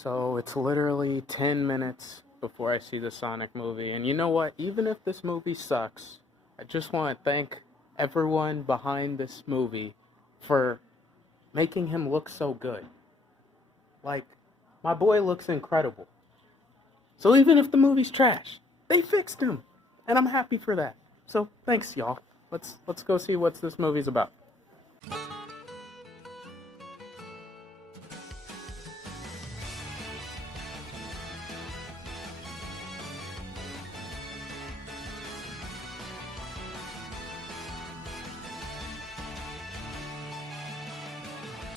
So it's literally 10 minutes before I see the Sonic movie. And you know what? Even if this movie sucks, I just want to thank everyone behind this movie for making him look so good. Like, my boy looks incredible. So even if the movie's trash, they fixed him. And I'm happy for that. So thanks, y'all. Let's go see what this movie's about.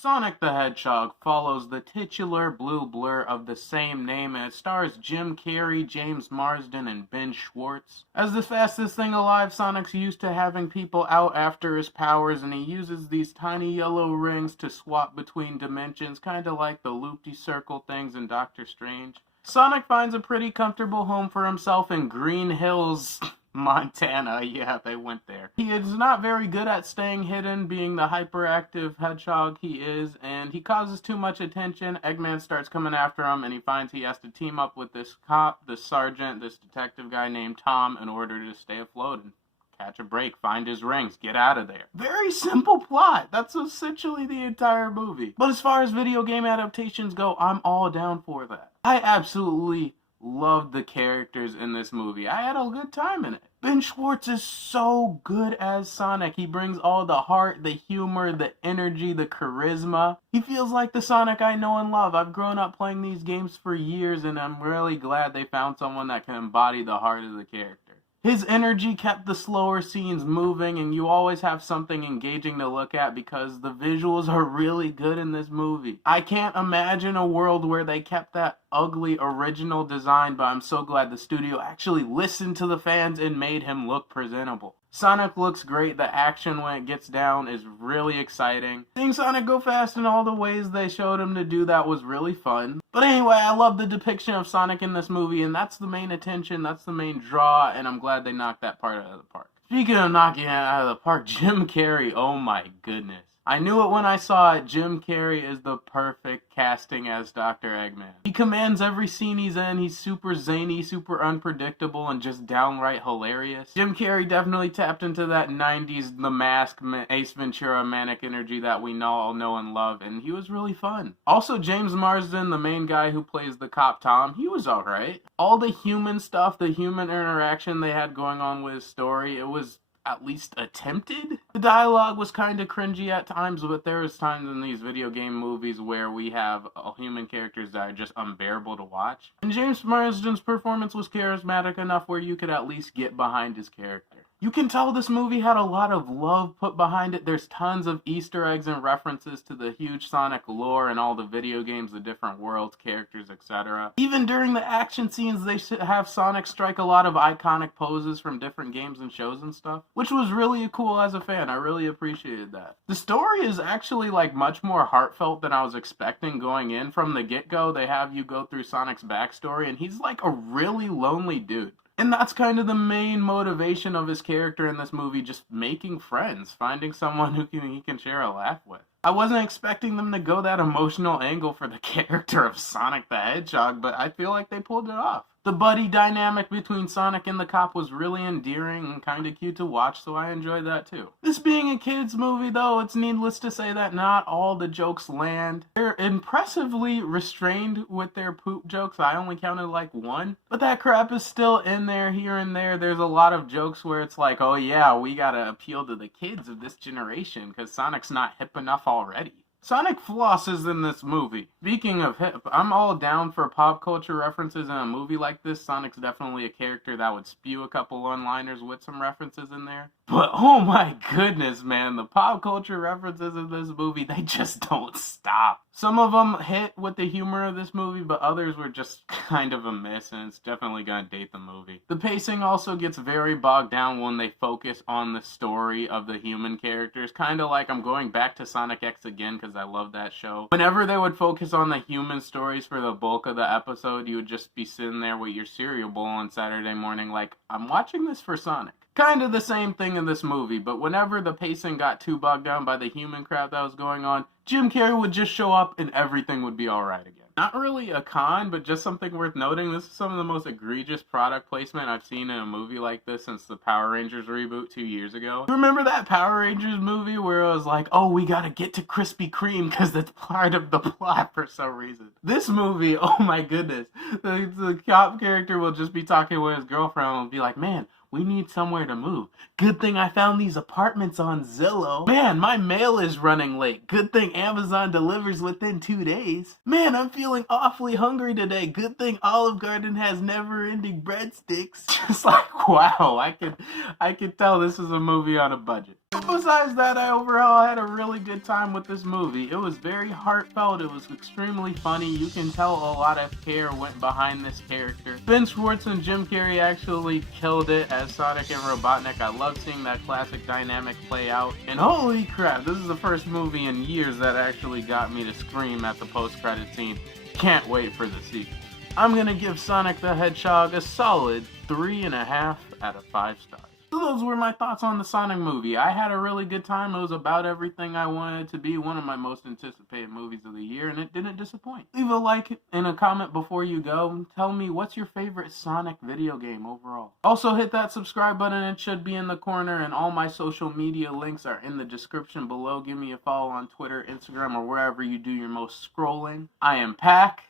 Sonic the Hedgehog follows the titular blue blur of the same name, and it stars Jim Carrey, James Marsden, and Ben Schwartz. As the fastest thing alive, Sonic's used to having people out after his powers, and he uses these tiny yellow rings to swap between dimensions, kinda like the loop-de-circle things in Doctor Strange. Sonic finds a pretty comfortable home for himself in Green Hills, Montana. Yeah, they went there. He is not very good at staying hidden, being the hyperactive hedgehog he is, and he causes too much attention. Eggman starts coming after him, and he finds he has to team up with this cop, this sergeant, this detective guy named Tom in order to stay afloat and catch a break, find his rings, get out of there. Very simple plot. That's essentially the entire movie. But as far as video game adaptations go, I'm all down for that. I absolutely loved the characters in this movie. I had a good time in it. Ben Schwartz is so good as Sonic. He brings all the heart, the humor, the energy, the charisma. He feels like the Sonic I know and love. I've grown up playing these games for years, and I'm really glad they found someone that can embody the heart of the character. His energy kept the slower scenes moving, and you always have something engaging to look at because the visuals are really good in this movie. I can't imagine a world where they kept that ugly original design, but I'm so glad the studio actually listened to the fans and made him look presentable. Sonic looks great. The action when it gets down is really exciting. Seeing Sonic go fast in all the ways they showed him to do that was really fun. But anyway, I love the depiction of Sonic in this movie, and that's the main attention, that's the main draw, and I'm glad they knocked that part out of the park. Speaking of knocking it out of the park, Jim Carrey, oh my goodness. I knew it when I saw it. Jim Carrey is the perfect casting as Dr. Eggman. He commands every scene he's in. He's super zany, super unpredictable, and just downright hilarious. Jim Carrey definitely tapped into that 90s The Mask, Ace Ventura manic energy that we all know and love, and he was really fun. Also, James Marsden, the main guy who plays the cop Tom, he was alright. All the human stuff, the human interaction they had going on with his story, it was at least attempted. The dialogue was kind of cringy at times, but there was times in these video game movies where we have human characters that are just unbearable to watch. And James Marsden's performance was charismatic enough where you could at least get behind his character. You can tell this movie had a lot of love put behind it. There's tons of Easter eggs and references to the huge Sonic lore and all the video games, the different worlds, characters, etc. Even during the action scenes, they have Sonic strike a lot of iconic poses from different games and shows and stuff, which was really cool as a fan. I really appreciated that. The story is actually like much more heartfelt than I was expecting going in. From the get-go, they have you go through Sonic's backstory, and he's like a really lonely dude. And that's kind of the main motivation of his character in this movie, just making friends, finding someone who he can share a laugh with. I wasn't expecting them to go that emotional angle for the character of Sonic the Hedgehog, but I feel like they pulled it off. The buddy dynamic between Sonic and the cop was really endearing and kind of cute to watch, so I enjoyed that too. This being a kids movie though, it's needless to say that not all the jokes land. They're impressively restrained with their poop jokes. I only counted like one, but that crap is still in there here and there. There's a lot of jokes where it's like, oh yeah, we gotta appeal to the kids of this generation because Sonic's not hip enough already. Sonic flosses in this movie. Speaking of hip, I'm all down for pop culture references in a movie like this. Sonic's definitely a character that would spew a couple one-liners with some references in there. But oh my goodness, man, the pop culture references in this movie, they just don't stop. Some of them hit with the humor of this movie, but others were just kind of a miss, and it's definitely gonna date the movie. The pacing also gets very bogged down when they focus on the story of the human characters, kind of like I'm going back to Sonic X again because I love that show. Whenever they would focus on the human stories for the bulk of the episode, you would just be sitting there with your cereal bowl on Saturday morning like, I'm watching this for Sonic. Kind of the same thing in this movie, but whenever the pacing got too bogged down by the human crap that was going on, Jim Carrey would just show up and everything would be alright again. Not really a con, but just something worth noting. This is some of the most egregious product placement I've seen in a movie like this since the Power Rangers reboot 2 years ago. Remember that Power Rangers movie where it was like, oh, we gotta get to Krispy Kreme because that's part of the plot for some reason. This movie, oh my goodness. The cop character will just be talking with his girlfriend and be like, man, we need somewhere to move. Good thing I found these apartments on Zillow. Man, my mail is running late. Good thing Amazon delivers within 2 days. Man, I'm feeling awfully hungry today. Good thing Olive Garden has never-ending breadsticks. Just like, wow, I could tell this is a movie on a budget. But besides that, I overall had a really good time with this movie. It was very heartfelt. It was extremely funny. You can tell a lot of care went behind this character. Ben Schwartz and Jim Carrey actually killed it as Sonic and Robotnik. I love seeing that classic dynamic play out. And holy crap, this is the first movie in years that actually got me to scream at the post-credit scene. Can't wait for the sequel. I'm gonna give Sonic the Hedgehog a solid 3.5 out of 5 stars. So those were my thoughts on the Sonic movie. I had a really good time. It was about everything I wanted it to be. One of my most anticipated movies of the year, and it didn't disappoint. Leave a like and a comment before you go. Tell me, what's your favorite Sonic video game overall? Also, hit that subscribe button. It should be in the corner, and all my social media links are in the description below. Give me a follow on Twitter, Instagram, or wherever you do your most scrolling. I am Pac.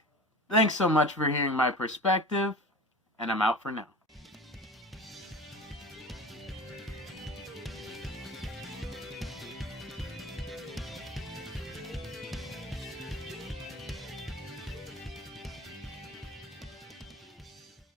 Thanks so much for hearing my perspective, and I'm out for now.